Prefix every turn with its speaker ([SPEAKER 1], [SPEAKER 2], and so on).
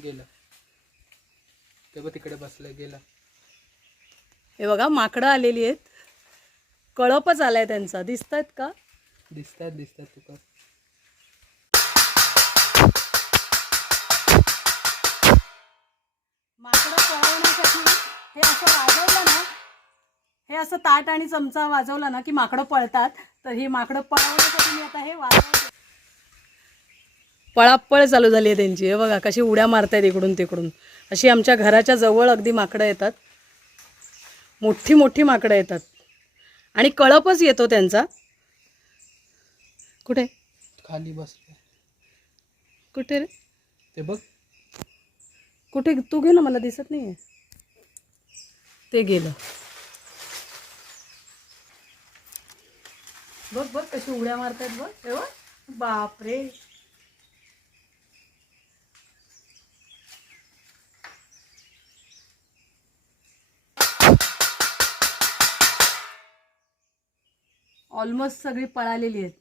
[SPEAKER 1] गेलं. ते बघ तिकडे बसलं गेलं.
[SPEAKER 2] हे बघा माकडं आलेली आहेत. कळपच आलाय त्यांचा. दिसत आहेत का?
[SPEAKER 1] दिसतात दिसतात तुका
[SPEAKER 2] माकडं पळवण्यासाठी हे असं वाजवलं ना हे असं ताट आणि चमचा वाजवला ना की माकडं पळतात. तर ही माकडं पळवण्यासाठी मी आता हे वाजवते. पळापळ चालू झाली आहे त्यांची. हे बघा कशी उड्या मारतायत इकडून तिकडून. अशी आमच्या घराच्या जवळ अगदी माकडं येतात. मोठी मोठी माकडं येतात. आणि कळपच येतो त्यांचा. कुठे?
[SPEAKER 1] खाली बसले.
[SPEAKER 2] कुठे रे?
[SPEAKER 1] ते बघ.
[SPEAKER 2] कुठे? तू घे ना मला दिसत नाहीये. ते गेलं. बघ बघ कशी उड्या मारतात बघ. हे बघ. बापरे. ऑलमोस्ट सगळी पळालेली आहेत.